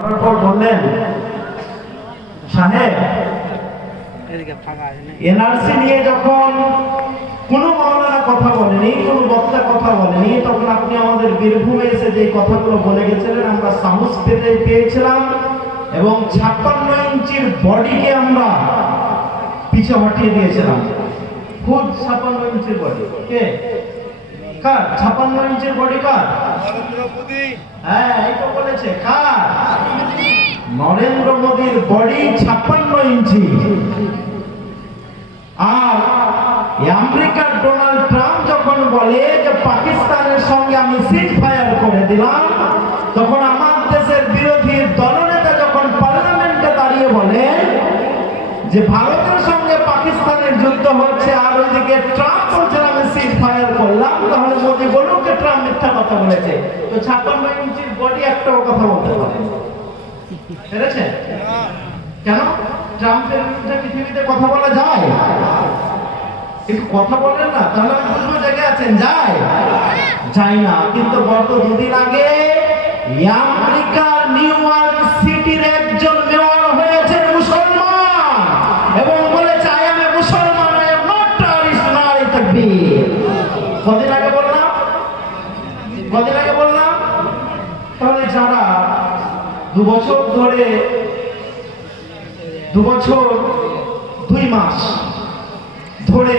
করার পর বললেন সাহেব এনআরসি নিয়ে যখন কোনো মাওলানা কথা বলেনি কোনো বক্তা কথা বলেনি তখন আপনি আমাদের বীরভূমে এসে যে কথাগুলো বলে গেছিলেন আমরা সাহস পেতে পেয়েছিলাম এবং ছাপ্পান্ন ইঞ্চির বডিকে আমরা পিছে হটিয়ে দিয়েছিলাম। খুব ছাপ্পান্ন ইঞ্চির বডি। কে? কার? ছাপ্পান্ন ইঞ্চির বডি কার? হ্যাঁ এই তো বলেছে কার নরেন্দ্র মোদীর বডি ছাপ্পান্ন ইঞ্চি। আর আমেরিকার ডোনাল্ড ট্রাম্প যখন বলে যে পাকিস্তানের সঙ্গে আমি সিট ফায়ার করে দিলাম তখন আমার দেশের বিরোধী দলনেতা যখন পার্লামেন্টে দাঁড়িয়ে বলে যে ভারতের সঙ্গে পাকিস্তানের যুদ্ধ হচ্ছে আর ওইদিকে ট্রাম্প বলছেন আমি সিট ফায়ার করলাম। তাহলে মোদী বলুক যে ট্রাম্প মিথ্যা কথা বলেছে। তো ছাপ্পান্ন ইঞ্চির বডি একটাও কথা বলতে পারে। পেরেছে? কেন? ট্রাম্পের বিরুদ্ধে পৃথিবীতে কথা বলা যায়। একটু কথা বলেন না, তাহলে জেগে আছেন, যায়। যায় না, কিন্তু গত দুদিন আগে আমেরিকার নিউ ইয়র্ক সিটির একজন মেয়র মুসলমান এবং বলেছে আই এম এ মুসলমান আই এম নট তাকবীর কদিন আগে বললাম তাহলে যারা দু বছর ধরে দু বছর দুই মাস ধরে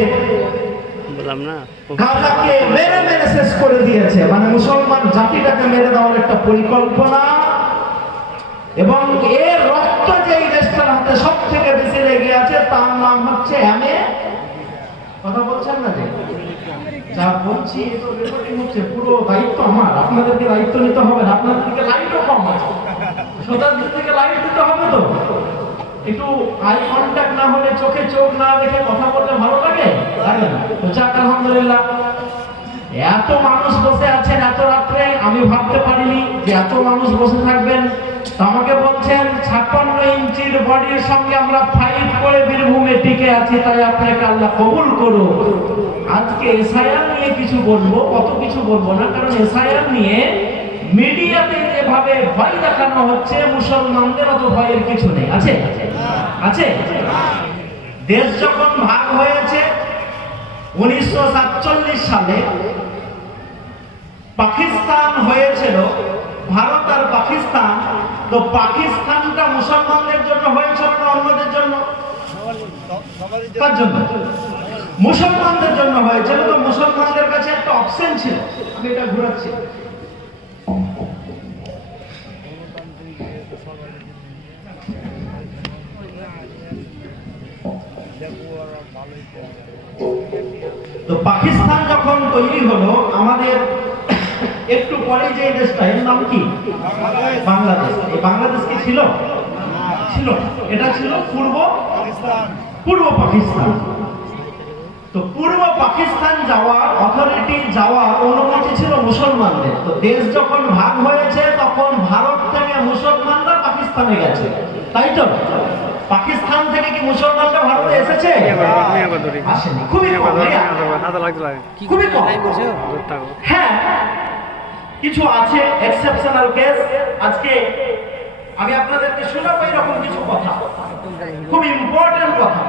বললাম না গাজাকে মেরে মেরে শেষ করে দিয়েছে মানে মুসলমান জাতিটাকে মেরে দেওয়ার একটা পরিকল্পনা এবং এর রক্ত যে দেশটার হাতে সব থেকে বেশি লেগে আছে তার নাম হচ্ছে যে যা বলছি হচ্ছে, পুরো দায়িত্ব আমার। আপনাদেরকে দায়িত্ব নিতে হবে আপনাদেরকে লাইটও কম আছে। শ্রোতাদের থেকে লাইট দিতে হবে তো। একটু আই কন্ট্যাক্ট না হলে চোখে চোখ না দেখে কথা বলতে ভালো লাগে? লাগে না। আলহামদুলিল্লাহ। এত মানুষ বসে আছেন এত রাত্রে, আমি ভাবতে পারিনি যে এত মানুষ বসে থাকবেন। আমাকে বলছেন, ছাপ্পান্ন ইঞ্চির বডির সঙ্গে আমরা ফাইট করে বীরভূমে টিকে আছি, তাই আপনাকে আল্লাহ কবুল করো আজকে এসআইআর নিয়ে কিছু বলব, কত কিছু বলব না, কারণ এসআইআর নিয়ে মিডিয়াতে যেভাবে ভয় দেখানো হচ্ছে, মুসলমানদের অত ভয়ের কিছু নেই। আছে? আছে? দেশ যখন ভাগ হয়েছে, উনিশশো সাতচল্লিশ সালে পাকিস্তান হয়েছিল, ভারত আর পাকিস্তান, তো পাকিস্তানটা মুসলমানদের জন্য হয়েছিল না অন্যদের জন্য? কার জন্য? মুসলমানদের জন্য হয়েছিল, তো মুসলমানদের কাছে একটা অপশন ছিল। আমি এটা ঘুরাচ্ছি। তো পাকিস্তান যখন তৈরি হলো, আমাদের একটু পরে যে দেশটা এর নাম কি? বাংলাদেশ। এই বাংলাদেশ কি ছিল? ছিল। এটা ছিল পূর্ব পূর্ব পাকিস্তান। তো পূর্ব পাকিস্তান যাওয়ার অথরিটি যাওয়ার অনুমতি ছিল মুসলমানদের। তো দেশ যখন ভাগ হয়েছে তখন ভারত থেকে মুসলমানরা পাকিস্তানে গেছে। তাই তো? পাকিস্তান থেকে কি মুসলমানরা ভারতে এসেছে? আসেনি। খুবই কম ভাইয়া। খুবই কম। হ্যাঁ কিছু আছে এক্সেপশনাল কেস আজকে আমি আপনাদেরকে শোনাবো এরকম কিছু কথা। খুব ইম্পর্টেন্ট কথা।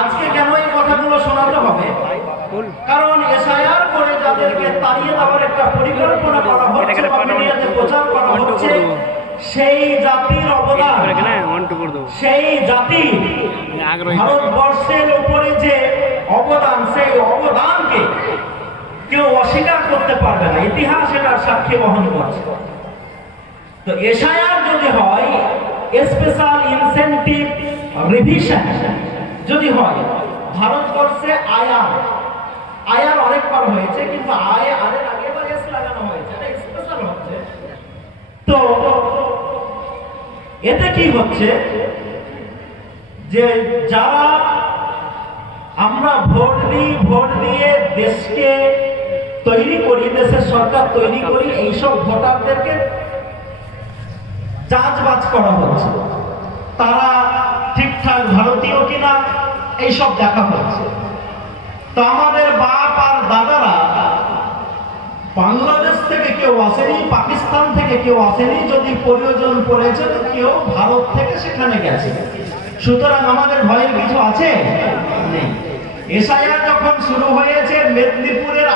আজকে কেন এই কথাগুলো শোনাতে হবে? কারণ এসআইআর করে যাদেরকে তাড়িয়ে দেওয়ার একটা পরিকল্পনা করা হচ্ছে মিডিয়াতে প্রচার করা হচ্ছে সেই জাতির অবদান সেই জাতি ভারতবর্ষের উপরে যে অবদান সেই অবদানকে কেউ অস্বীকার করতে পারবে না। ইতিহাস এটার সাক্ষী বহন করছে। তো এসআইআর যদি হয় স্পেশাল ইনসেন্টিভ রিভিশন যদি হয় ভারতবর্ষে আয়ার। আয়ার অনেকবার হয়েছে, কিন্তু আয় আরের আগে বার এস লাগানো হয়েছে, এটা স্পেশাল হচ্ছে। তো এতে কি হচ্ছে যে যারা আমরা ভোট দিই, ভোট দিয়ে দেশকে তৈরি করি, দেশের সরকার তৈরি করি, এইসব ভোটারদেরকে যাচবাজ করা হচ্ছে। তারা ঠিকঠাক ভারতীয় কিনা, এইসব দেখা হচ্ছে। তো আমাদের বাপ আর দাদারা বাংলাদেশ থেকে কেউ আসেনি, পাকিস্তান থেকে কেউ আসেনি, যদি প্রয়োজন পড়েছে তো কেউ ভারত থেকে সেখানে গেছে। সুতরাং আমাদের ভয়ের কিছু আছে? এসআইআর যখন শুরু হয়েছে, মেদিনীপুরের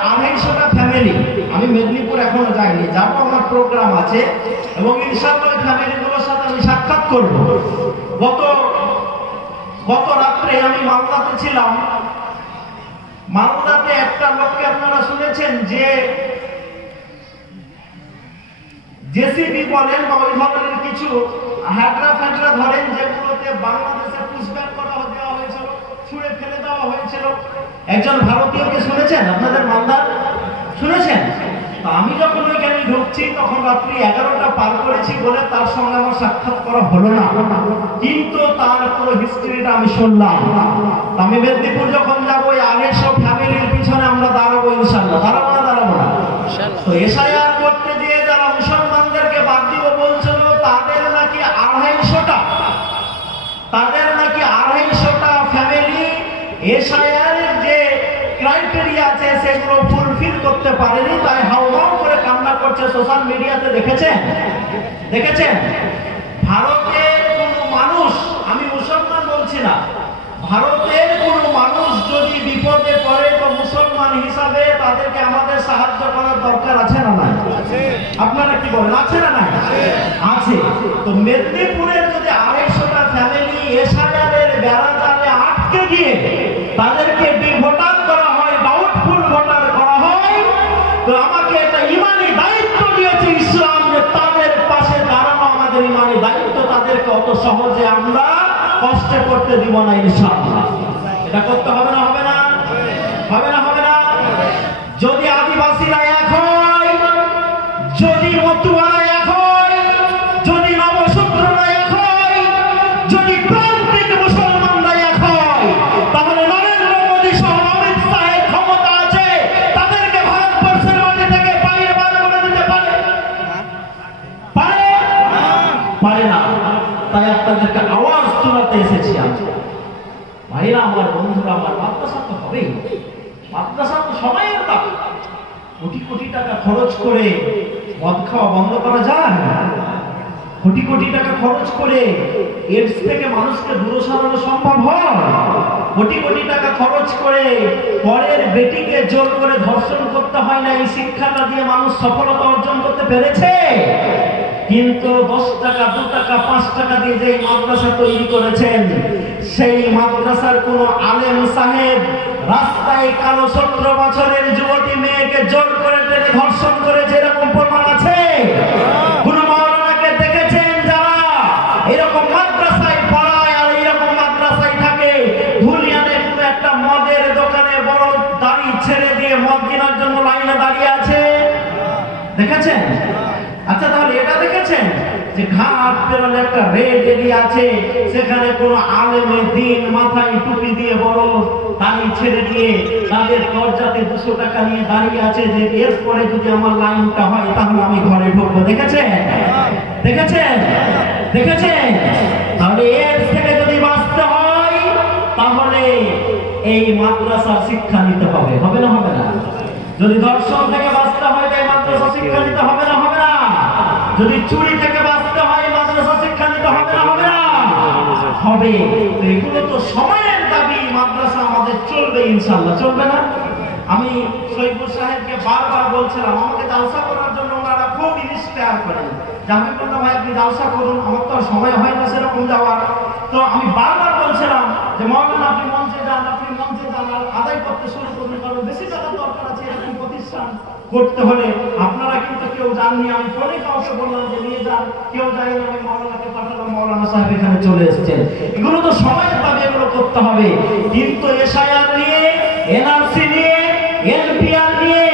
মেদিনীপুর এখনও যাইনি যাব, আমার প্রোগ্রাম আছে। এবং ফ্যামিলিগুলোর সাথে আমি সাক্ষাৎ করব। গত গত রাত্রে আমি মালদাতে ছিলাম। মালদাতে একটা লোককে আপনারা শুনেছেন যে জেসিবি বলেন বা ওই ধরনের কিছু হ্যাডরা ফ্যাডরা ধরেন, যেগুলোতে বাংলাদেশে পুষব্যাক করা দেওয়া হয়েছিল, ছুঁড়ে ফেলে দেওয়া হয়েছিল। একজন ভারতীয়কে শুনেছেন আপনাদের মালদার? শুনেছেন? তা আমি যখন ওইখানে ঢুকছি তখন রাত্রি এগারোটা পার করেছি বলে তার সঙ্গে আমার সাক্ষাৎ করা হলো না। কিন্তু তার পুরো হিস্ট্রিটা আমি শুনলাম। আমি মেদিনীপুর যখন যাব ওই আগের সব ফ্যামিলির পিছনে আমরা দাঁড়াবো ইনশাল্লাহ দাঁড়াবো না দাঁড়াবো না। তো এসআইআর করতে দিয়ে যারা মুসলমানদেরকে বাদ দিব বলছিল তাদের নাকি আড়াইশোটা তাদের নাকি আড়াইশোটা ফ্যামিলি এসআইআর যে ক্রাইটেরিয়া আছে সেগুলো করতে পারেনি, তাই হাউমাউ করে কান্না করছে সোশ্যাল মিডিয়াতে দেখেছেন? দেখেছেন? ভারতের কোনো মানুষ, আমি মুসলমান বলছি না, ভারতের কোনো মানুষ যদি বিপদে পড়ে, তো মুসলমান হিসাবে তাদেরকে আমাদের সাহায্য করার দরকার আছে না নাই? আপনারা কি বলেন, আছে না নাই? আছে। তো মেদিনীপুরের যদি আড়াইশোটা ফ্যামিলি এসআইআরের বেড়া জালে আটকে গিয়ে ইমানি তাদেরকে অত সহজে আমরা কষ্ট করতে দিব না ইনশাআল্লাহ। এটা করতে হবে না হবে না? হবে না। কোটি কোটি টাকা খরচ করে মদ খাওয়া বন্ধ করা যায়? কোটি কোটি টাকা খরচ করে এডস থেকে মানুষকে দূরে সরানো সম্ভব হয়? কোটি কোটি টাকা খরচ করে পরের বেটিকে জোর করে ধর্ষণ করতে হয় না, এই শিক্ষাটা দিয়ে মানুষ সফলতা অর্জন করতে পেরেছে? কিন্তু দশ টাকা, দু টাকা, পাঁচ টাকা দিয়ে যে মাদ্রাসা তৈরি করেছেন, সেই মাদ্রাসার কোন আলেম সাহেব রাস্তায় কালো সতেরো বছরের যুবতী মেয়েকে জোর করে টেনে ধর্ষণ করেছে এরকম প্রমাণ আছে দেখেছেন এরকম মাদ্রাসায় আর এরকম মাদ্রাসায় থাকে। কোনো একটা মদের দোকানে বড় দাড়ি ছেড়ে দিয়ে মদ জন্য লাইনে দাঁড়িয়ে আছে। দেখেছেন? আচ্ছা তাহলে এটা দেখেছেন? যে ঘাট পেরোলে একটা রেড এরিয়া আছে, সেখানে কোনো আলেমে দিন মাথায় টুপি দিয়ে বড় দাড়ি ছেড়ে দিয়ে তাদের দরজাতে দুশো টাকা নিয়ে দাঁড়িয়ে আছে যে, এরপরে যদি আমার লাইনটা হয়, তাহলে আমি ঘরে ঢুকবো। দেখেছেন? দেখেছেন? দেখেছেন? তাহলে এর থেকে যদি বাঁচতে হয়, তাহলে এই মাদ্রাসার শিক্ষা নিতে হবে। হবে না হবে না? যদি দর্শন থেকে বাঁচতে হয়, তাই মাদ্রাসা শিক্ষা নিতে হবে না, হবে যদি চুরি থেকে বাঁচতে হয়, মাদ্রাসা শিক্ষা নিতে হবে না হবে না। হবে। এগুলো তো সময়ের দাবি, মাদ্রাসা আমাদের চলবে ইনশাল্লাহ চলবে না? আমি সৈফুল সাহেবকে বারবার বলছিলাম, আমাকে জালসা করার জন্য ওনারা খুব ইনস্পায়ার করেন। যে আমি বললাম, ভাই, আপনি জালসা করুন, আমার তো সময় হয় না সেরকম যাওয়ার। তো আমি বারবার বলছিলাম যে মহান আপনি মঞ্চে যান, আপনি মঞ্চে যান, আর আদায় করতে শুরু করুন, কারণ বেশি টাকার দরকার আছে, এরকম প্রতিষ্ঠান করতে হলে আপনারা কিন্তু কেউ যাননি আমি ফোনে কাউকে বললাম যে নিয়ে যান। কেউ যায়নি আমি মৌলানাকে পাঠালাম মৌলানা সাহেব এখানে চলে এসেছেন। এগুলো তো সময়ের দাবি এগুলো করতে হবে। কিন্তু এসআইআর নিয়ে, এনআরসি নিয়ে, এনপিআর নিয়ে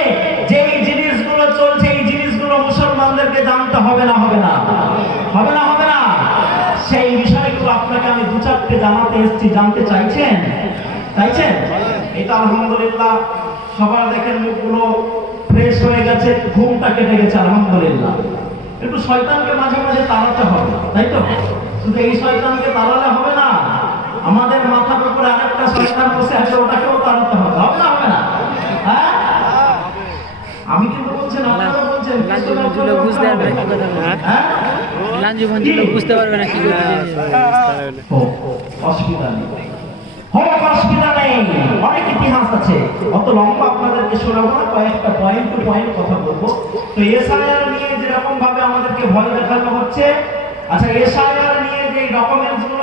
যেই জিনিসগুলো চলছে, এই জিনিসগুলো মুসলমানদেরকে জানতে হবে না হবে না। হবে না হবে না। সেই বিষয়গুলো আপনাকে আমি দু চারটে জানাতে এসেছি, জানতে চাইছেন? চাইছেন? এটা আলহামদুলিল্লাহ, সবার দেখেন মুখগুলো ঘুমটা কেটে গেছে আলহামদুলিল্লাহ। একটু শয়তানকে মাঝে মাঝে তাড়াতে হবে তাই তো? শুধু এই শয়তানকে তাড়ালে হবে না আমাদের মাথার উপরে আরেকটা শয়তান বসে আছে ওটাকেও তাড়াতে হবে হবে না হবে না? হ্যাঁ? আমি কিন্তু বলছি না আপনারা বলছেন আপনারা বুঝতে পারবে না কি কথা হ্যাঁ? লাঞ্জু বুঝতে পারবে না কি কথা অসুবিধা নেই। অনেক ইতিহাস আছে। অত লম্বা আপনাদেরকে শোনাবো কয়েকটা পয়েন্ট টু পয়েন্ট কথা বলব। তো নিয়ে যেরকম ভাবে আমাদেরকে ভয় দেখানো হচ্ছে আচ্ছা এসআইআর নিয়ে যে ডকুমেন্টসগুলো